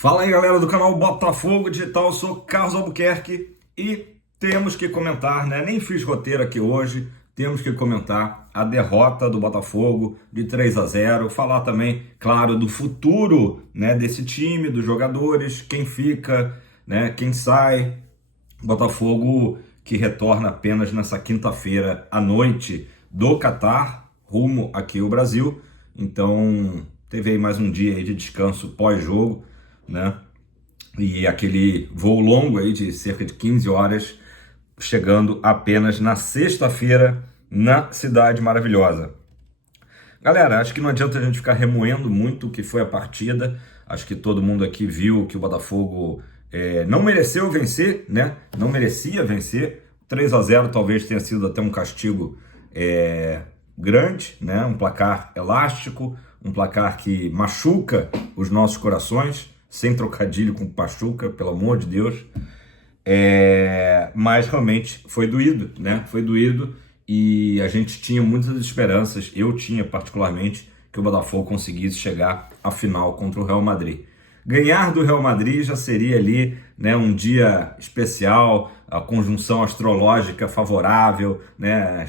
Fala aí, galera do canal Botafogo Digital, eu sou Carlos Albuquerque e temos que comentar, né? Nem fiz roteiro aqui hoje, temos que comentar a derrota do Botafogo de 3-0, falar também, claro, do futuro, né, desse time, dos jogadores, quem fica, né, quem sai. Botafogo que retorna apenas nessa quinta-feira à noite do Catar, rumo aqui ao Brasil. Então, teve aí mais um dia aí de descanso pós-jogo, né? E aquele voo longo aí de cerca de 15 horas, chegando apenas na sexta-feira na Cidade Maravilhosa. Galera, acho que não adianta a gente ficar remoendo muito o que foi a partida. Acho que todo mundo aqui viu que o Botafogo não mereceu vencer, né? Não merecia vencer. 3-0 talvez tenha sido até um castigo grande, né? Um placar elástico, um placar que machuca os nossos corações, sem trocadilho com machuca, pelo amor de Deus. Mas realmente foi doído, né? Foi doído e a gente tinha muitas esperanças, eu tinha particularmente, que o Botafogo conseguisse chegar à final contra o Real Madrid. Ganhar do Real Madrid já seria ali, né, um dia especial, a conjunção astrológica favorável, né,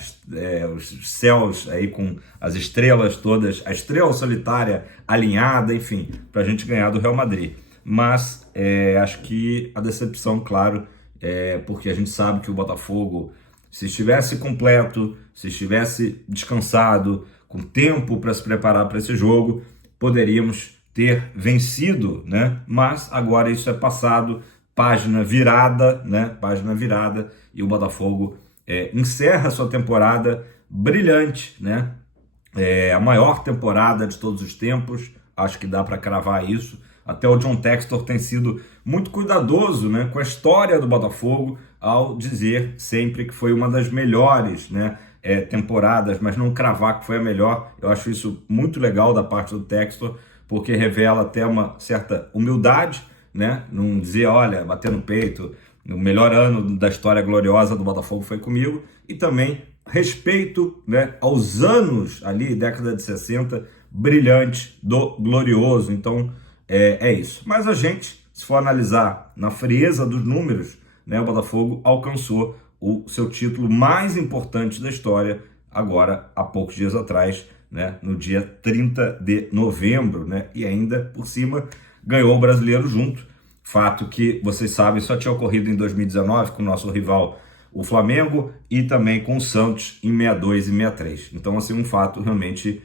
os céus aí com as estrelas todas, a estrela solitária alinhada, enfim, para a gente ganhar do Real Madrid. Mas acho que a decepção, claro, porque a gente sabe que o Botafogo, se estivesse completo, se estivesse descansado, com tempo para se preparar para esse jogo, poderíamos ter vencido, né? Mas agora isso é passado, página virada, né? Página virada, e o Botafogo encerra sua temporada brilhante, né? A maior temporada de todos os tempos, acho que dá para cravar isso. Até o John Textor tem sido muito cuidadoso, né, com a história do Botafogo, ao dizer sempre que foi uma das melhores, né, temporadas, mas não cravar que foi a melhor. Eu acho isso muito legal da parte do Textor, porque revela até uma certa humildade, né, não dizer, olha, bater no peito, o melhor ano da história gloriosa do Botafogo foi comigo, e também respeito, né, aos anos ali, década de 60, brilhante do glorioso. Então, é isso. Mas a gente, se for analisar na frieza dos números, né, o Botafogo alcançou o seu título mais importante da história, agora, há poucos dias atrás, né, no dia 30 de novembro, né, e ainda, por cima, ganhou o Brasileiro junto. Fato que, vocês sabem, só tinha ocorrido em 2019 com o nosso rival, o Flamengo, e também com o Santos em 62 e 63. Então, assim, um fato realmente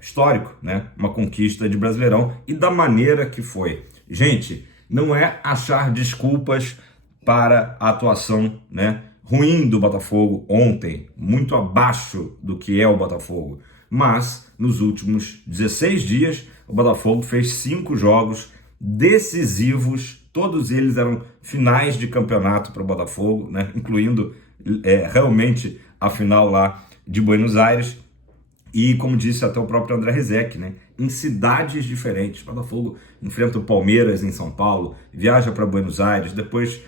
histórico, né? Uma conquista de Brasileirão e da maneira que foi. Gente, não é achar desculpas para a atuação, né, ruim do Botafogo ontem, muito abaixo do que é o Botafogo. Mas, nos últimos 16 dias, o Botafogo fez 5 jogos decisivos, todos eles eram finais de campeonato para o Botafogo, né, incluindo realmente a final lá de Buenos Aires. E, como disse até o próprio André Rizek, né, em cidades diferentes. O Botafogo enfrenta o Palmeiras em São Paulo, viaja para Buenos Aires, depois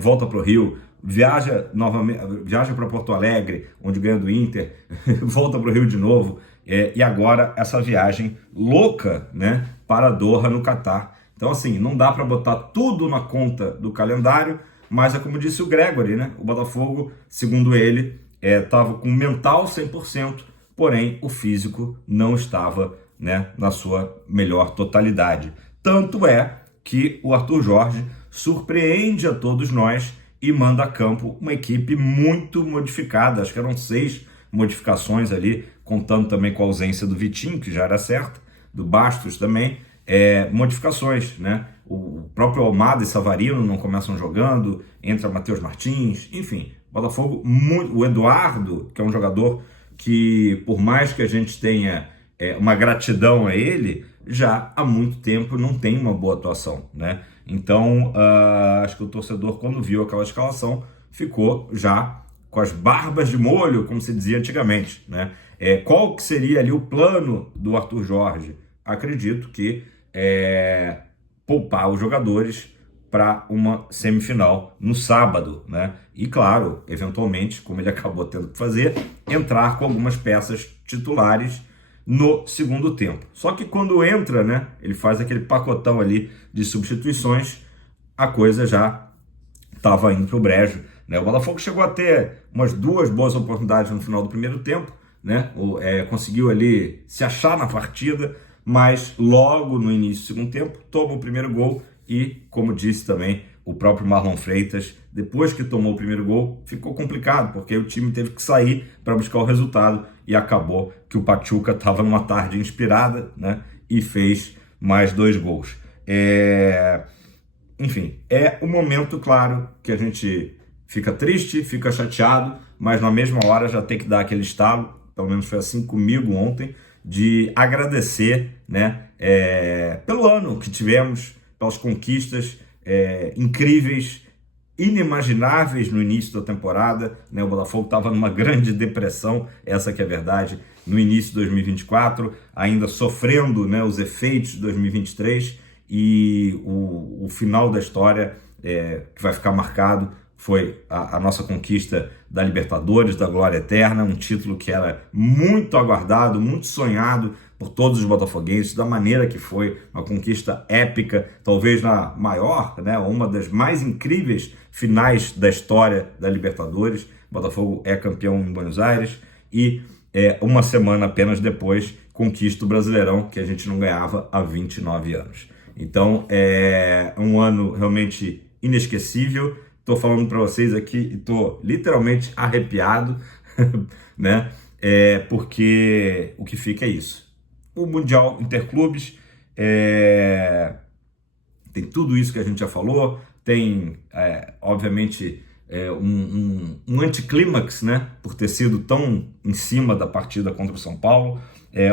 volta para o Rio, viaja novamente, viaja para Porto Alegre, onde ganha do Inter, volta para o Rio de novo, e agora essa viagem louca, né, para Doha, no Catar. Então, assim, não dá para botar tudo na conta do calendário, mas é como disse o Gregory, né, o Botafogo, segundo ele, estava com mental 100%, porém o físico não estava, né, na sua melhor totalidade. Tanto é que o Arthur Jorge surpreende a todos nós e manda a campo uma equipe muito modificada. Acho que eram 6 modificações ali, contando também com a ausência do Vitinho, que já era certa, do Bastos também. Modificações, né? O próprio Almada e Savarino não começam jogando, entra Matheus Martins, enfim, Botafogo, o Eduardo, que é um jogador que, por mais que a gente tenha uma gratidão a ele, já há muito tempo não tem uma boa atuação, né? Então, acho que o torcedor, quando viu aquela escalação, ficou já com as barbas de molho, como se dizia antigamente, né? Qual que seria ali o plano do Arthur Jorge? Acredito que poupar os jogadores para uma semifinal no sábado, né? E claro, eventualmente, como ele acabou tendo que fazer, entrar com algumas peças titulares, no segundo tempo. Só que quando entra, né, ele faz aquele pacotão ali de substituições, a coisa já estava indo para o brejo, né? O Botafogo chegou a ter umas 2 boas oportunidades no final do primeiro tempo, né? Conseguiu ali se achar na partida, mas logo no início do segundo tempo toma o primeiro gol e, como disse também o próprio Marlon Freitas, depois que tomou o primeiro gol, ficou complicado, porque o time teve que sair para buscar o resultado e acabou que o Pachuca estava numa tarde inspirada, né? E fez mais 2 gols. Enfim, é um momento, claro, que a gente fica triste, fica chateado, mas na mesma hora já tem que dar aquele estalo, pelo menos foi assim comigo ontem, de agradecer, né, pelo ano que tivemos, pelas conquistas incríveis, inimagináveis no início da temporada, né? O Botafogo estava numa grande depressão, essa que é a verdade, no início de 2024, ainda sofrendo, né, os efeitos de 2023, e o final da história que vai ficar marcado foi a nossa conquista da Libertadores, da Glória Eterna, um título que era muito aguardado, muito sonhado por todos os botafoguenses, da maneira que foi, uma conquista épica, talvez na maior, né, uma das mais incríveis finais da história da Libertadores. O Botafogo é campeão em Buenos Aires e uma semana apenas depois conquista o Brasileirão, que a gente não ganhava há 29 anos. Então é um ano realmente inesquecível. Estou falando para vocês aqui e estou literalmente arrepiado, né? Porque o que fica é isso. O Mundial Interclubes tem tudo isso que a gente já falou, tem, obviamente, um anticlímax, né? Por ter sido tão em cima da partida contra o São Paulo.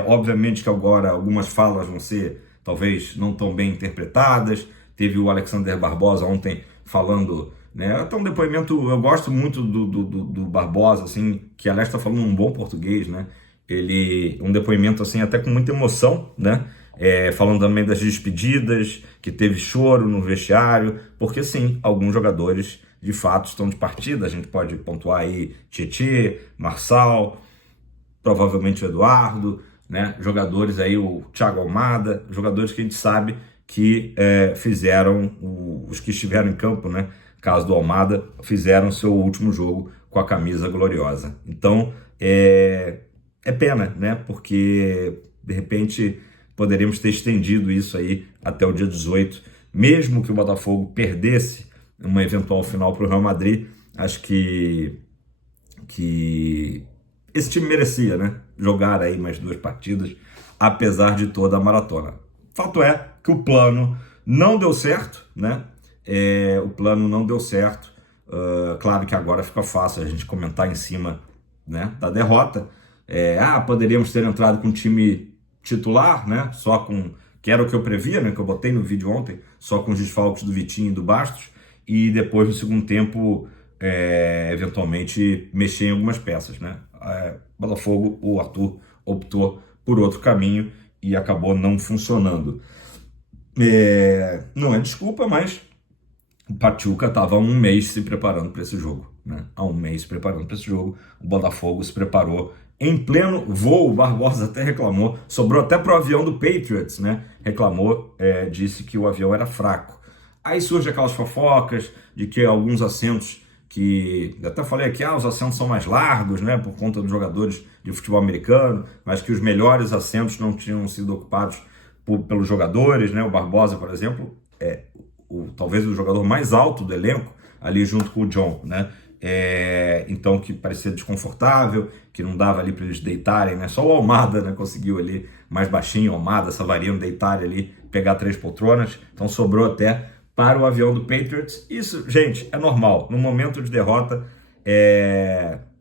Obviamente que agora algumas falas vão ser, talvez, não tão bem interpretadas. Teve o Alexander Barbosa ontem falando, né? Até um depoimento, eu gosto muito do Barbosa, assim, que aliás está falando um bom português, né? Um depoimento assim até com muita emoção, né? Falando também das despedidas, que teve choro no vestiário, porque sim, alguns jogadores de fato estão de partida. A gente pode pontuar aí Tietê, Marçal, provavelmente o Eduardo, né? Jogadores aí, o Thiago Almada, jogadores que a gente sabe que fizeram, os que estiveram em campo, né? Caso do Almada, fizeram seu último jogo com a camisa gloriosa. Então, é pena, né? Porque, de repente, poderíamos ter estendido isso aí até o dia 18. Mesmo que o Botafogo perdesse uma eventual final para o Real Madrid, acho que esse time merecia, né? Jogar aí mais 2 partidas, apesar de toda a maratona. Fato é que o plano não deu certo, né? O plano não deu certo. Claro que agora fica fácil a gente comentar em cima, né, da derrota. Poderíamos ter entrado com um time titular, né? Só com, que era o que eu previa, né? Que eu botei no vídeo ontem, só com os desfalques do Vitinho e do Bastos, e depois no segundo tempo, eventualmente mexer em algumas peças, né? Botafogo, o Arthur optou por outro caminho e acabou não funcionando. Não é desculpa, mas o Pachuca estava há 1 mês se preparando para esse jogo, né? Há 1 mês se preparando para esse jogo, o Botafogo se preparou em pleno voo. O Barbosa até reclamou, sobrou até pro avião do Patriots, né? Reclamou, disse que o avião era fraco. Aí surge aquelas fofocas de que alguns assentos, que eu até falei aqui, os assentos são mais largos, né, por conta dos jogadores de futebol americano, mas que os melhores assentos não tinham sido ocupados pelos jogadores, né? O Barbosa, por exemplo, talvez o jogador mais alto do elenco, ali junto com o John, né? Então, que parecia desconfortável, que não dava ali para eles deitarem, né? Só o Almada, né, conseguiu ali, mais baixinho, o Almada, Savarino, deitarem ali, pegar 3 poltronas, então sobrou até para o avião do Patriots. Isso, gente, é normal. No momento de derrota,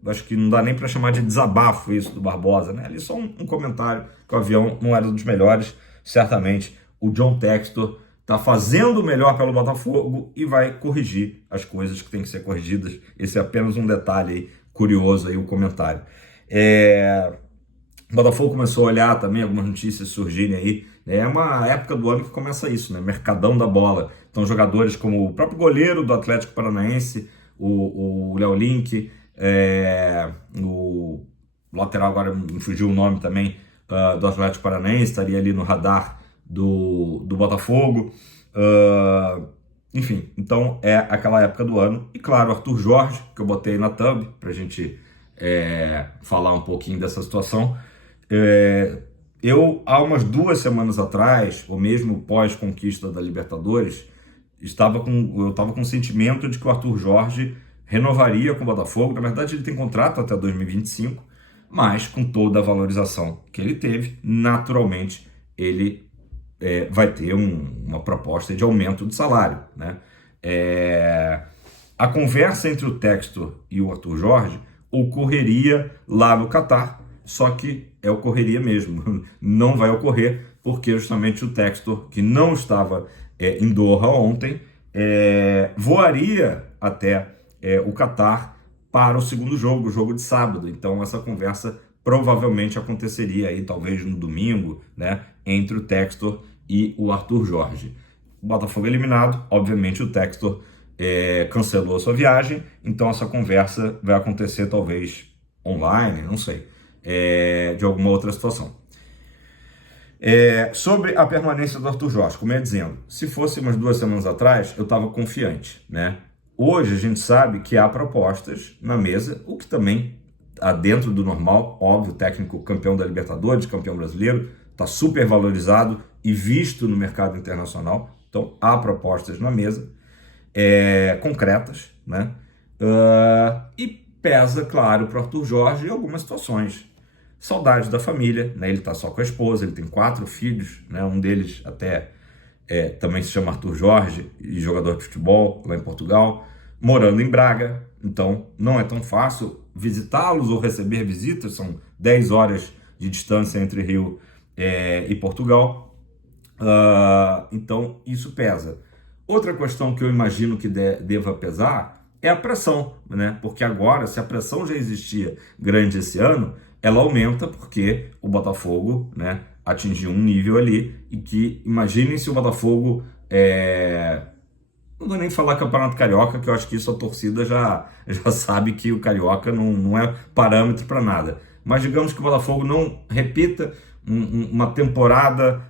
acho que não dá nem para chamar de desabafo isso do Barbosa, né? Ali só um comentário, que o avião não era dos melhores. Certamente o John Textor está fazendo o melhor pelo Botafogo e vai corrigir as coisas que têm que ser corrigidas. Esse é apenas um detalhe aí, curioso aí, o comentário. O Botafogo começou a olhar também algumas notícias surgirem aí. É uma época do ano que começa isso, né? Mercadão da bola. Então, jogadores como o próprio goleiro do Atlético Paranaense, o Léo Link, o lateral, agora me fugiu o nome também, do Atlético Paranaense, estaria ali no radar do Botafogo. Enfim, então é aquela época do ano. E claro, Arthur Jorge, que eu botei na thumb para a gente falar um pouquinho dessa situação. Eu, há umas 2 semanas atrás, ou mesmo pós-conquista da Libertadores, eu estava com o sentimento de que o Arthur Jorge renovaria com o Botafogo. Na verdade, ele tem contrato até 2025, mas com toda a valorização que ele teve, naturalmente, ele vai ter uma proposta de aumento de salário, né? A conversa entre o Textor e o Arthur Jorge ocorreria lá no Catar, só que ocorreria mesmo, não vai ocorrer, porque justamente o Textor, que não estava em Doha ontem, voaria até o Catar para o segundo jogo, o jogo de sábado. Então essa conversa provavelmente aconteceria aí, talvez no domingo, né, entre o Textor e o Arthur Jorge. O Botafogo eliminado, obviamente o Textor cancelou a sua viagem, então essa conversa vai acontecer talvez online, não sei, de alguma outra situação. Sobre a permanência do Arthur Jorge, como eu ia dizendo, se fosse umas 2 semanas atrás, eu estava confiante, né? Hoje a gente sabe que há propostas na mesa, o que também está dentro do normal, óbvio, técnico campeão da Libertadores, campeão brasileiro, está super valorizado e visto no mercado internacional, então há propostas na mesa, concretas, né? E pesa, claro, para o Arthur Jorge em algumas situações. Saudade da família, né? Ele está só com a esposa, ele tem 4 filhos, né? Um deles até também se chama Arthur Jorge e jogador de futebol lá em Portugal, morando em Braga, então não é tão fácil visitá-los ou receber visitas, são 10 horas de distância entre Rio e Portugal, então isso pesa. Outra questão que eu imagino que deva pesar é a pressão, né? Porque agora, se a pressão já existia grande esse ano, ela aumenta porque o Botafogo, né, atingiu um nível ali e que, imaginem se o Botafogo, não vou nem falar Campeonato Carioca, que eu acho que isso a torcida já sabe que o Carioca não é parâmetro para nada, mas digamos que o Botafogo não repita uma temporada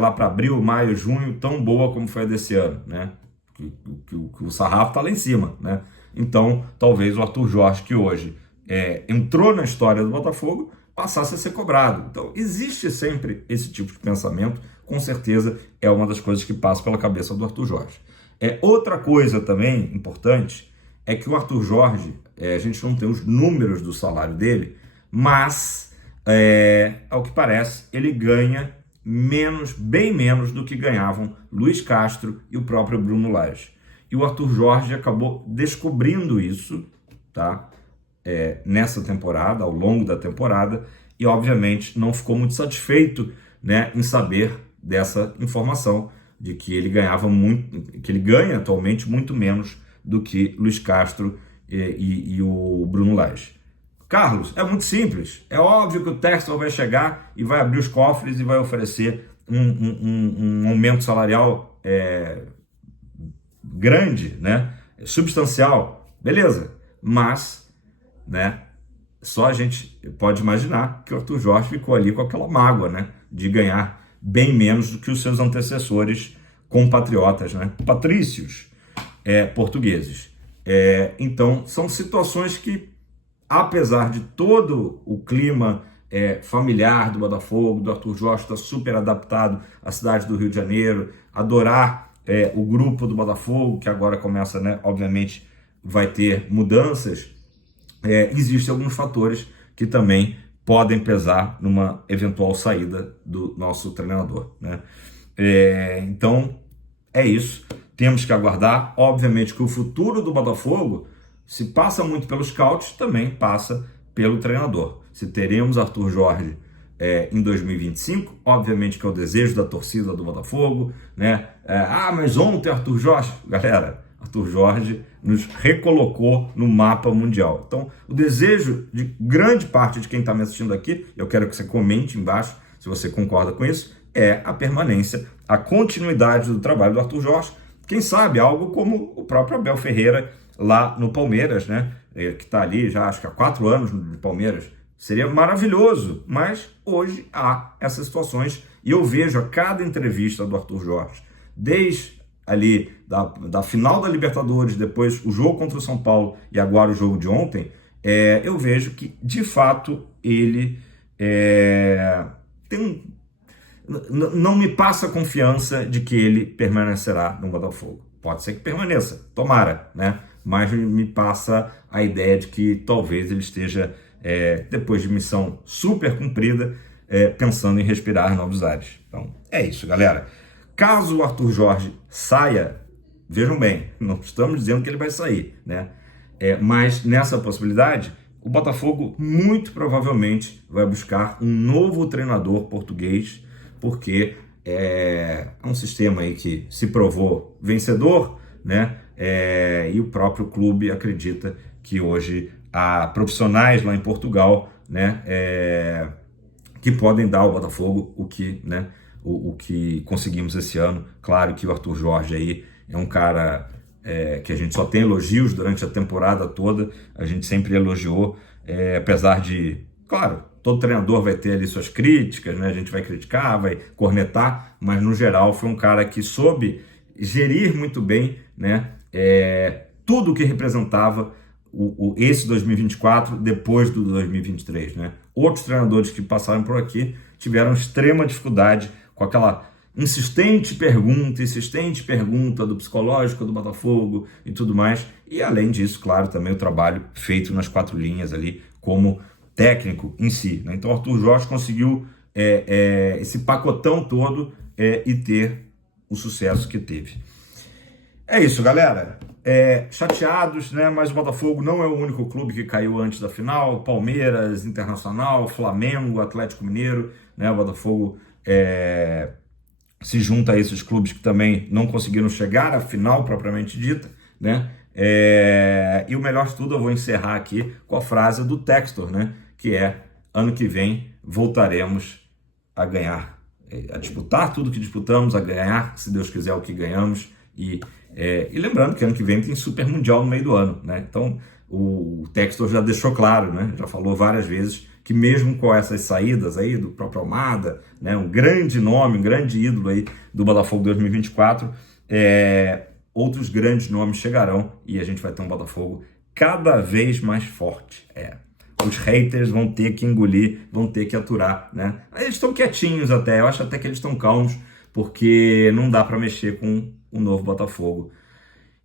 lá para abril, maio, junho, tão boa como foi a desse ano, né? Que o sarrafo está lá em cima, né? Então, talvez o Arthur Jorge, que hoje entrou na história do Botafogo, passasse a ser cobrado. Então, existe sempre esse tipo de pensamento, com certeza é uma das coisas que passa pela cabeça do Arthur Jorge. Outra coisa também importante é que o Arthur Jorge, a gente não tem os números do salário dele, mas, ao que parece, ele ganha bem menos do que ganhavam Luiz Castro e o próprio Bruno Lage. E o Arthur Jorge acabou descobrindo isso, tá? Nessa temporada, ao longo da temporada, e obviamente não ficou muito satisfeito, né, em saber dessa informação de que ele que ele ganha atualmente muito menos do que Luiz Castro e o Bruno Lage. Carlos, é muito simples. É óbvio que o Textor vai chegar e vai abrir os cofres e vai oferecer um aumento salarial grande, né, substancial, beleza, mas, né, só a gente pode imaginar que o Arthur Jorge ficou ali com aquela mágoa, né, de ganhar bem menos do que os seus antecessores compatriotas, né, patrícios portugueses. Então, são situações que, apesar de todo o clima familiar do Botafogo, do Arthur Jorge está super adaptado à cidade do Rio de Janeiro, adorar o grupo do Botafogo, que agora começa, né, obviamente, vai ter mudanças, existem alguns fatores que também podem pesar numa eventual saída do nosso treinador, né? Então, é isso. Temos que aguardar. Obviamente que o futuro do Botafogo, se passa muito pelos scouts, também passa pelo treinador. Se teremos Arthur Jorge em 2025, obviamente que é o desejo da torcida do Botafogo, né? Mas ontem Arthur Jorge, galera, Arthur Jorge nos recolocou no mapa mundial. Então, o desejo de grande parte de quem está me assistindo aqui, eu quero que você comente embaixo se você concorda com isso, é a permanência, a continuidade do trabalho do Arthur Jorge. Quem sabe algo como o próprio Abel Ferreira lá no Palmeiras, né? Que está ali já acho que há 4 anos no Palmeiras, Seria maravilhoso, mas hoje há essas situações e eu vejo a cada entrevista do Arthur Jorge, desde ali da final da Libertadores, depois o jogo contra o São Paulo e agora o jogo de ontem, eu vejo que, de fato, ele não me passa confiança de que ele permanecerá no Botafogo. Pode ser que permaneça, tomara, né? Mas me passa a ideia de que talvez ele esteja, depois de missão super cumprida, pensando em respirar novos ares. Então, é isso, galera. Caso o Arthur Jorge saia, vejam bem, não estamos dizendo que ele vai sair, né? Mas nessa possibilidade, o Botafogo muito provavelmente vai buscar um novo treinador português, porque é um sistema aí que se provou vencedor, né? E o próprio clube acredita que hoje há profissionais lá em Portugal, né? Que podem dar ao Botafogo o que, né? O que conseguimos esse ano. Claro que o Arthur Jorge aí é um cara que a gente só tem elogios durante a temporada toda, a gente sempre elogiou, apesar de, claro, todo treinador vai ter ali suas críticas, né? A gente vai criticar, vai cornetar, mas no geral foi um cara que soube gerir muito bem, né? Tudo o que representava esse 2024 depois do 2023, né? Outros treinadores que passaram por aqui tiveram extrema dificuldade com aquela insistente pergunta do psicológico do Botafogo e tudo mais. E além disso, claro, também o trabalho feito nas 4 linhas ali como técnico em si, né? Então o Arthur Jorge conseguiu esse pacotão todo e ter o sucesso que teve. É isso, galera. Chateados, né? Mas o Botafogo não é o único clube que caiu antes da final. Palmeiras, Internacional, Flamengo, Atlético Mineiro, né? O Botafogo se junta a esses clubes que também não conseguiram chegar à final propriamente dita, né? E o melhor de tudo, eu vou encerrar aqui com a frase do Textor, né? Que ano que vem voltaremos a ganhar, a disputar tudo que disputamos, a ganhar, se Deus quiser, o que ganhamos. E lembrando que ano que vem tem Super Mundial no meio do ano, né? Então o Textor já deixou claro, né? Já falou várias vezes que mesmo com essas saídas aí do próprio Almada, né? Um grande nome, um grande ídolo aí do Botafogo 2024, outros grandes nomes chegarão e a gente vai ter um Botafogo cada vez mais forte. Os haters vão ter que engolir, vão ter que aturar, né? Eles estão quietinhos até, eu acho até que eles estão calmos, porque não dá para mexer com o novo Botafogo.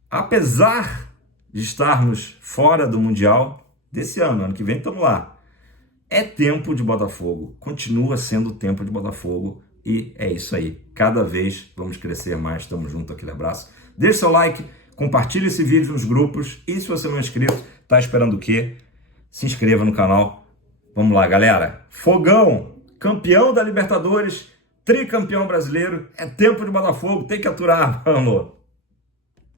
Apesar de estarmos fora do Mundial desse ano que vem estamos lá. É tempo de Botafogo, continua sendo tempo de Botafogo e é isso aí. Cada vez vamos crescer mais, estamos juntos, aquele abraço. Deixe seu like, compartilhe esse vídeo nos grupos e se você não é inscrito, tá esperando o quê? Se inscreva no canal. Vamos lá, galera. Fogão, campeão da Libertadores, tricampeão brasileiro, é tempo de Botafogo, tem que aturar, vamos.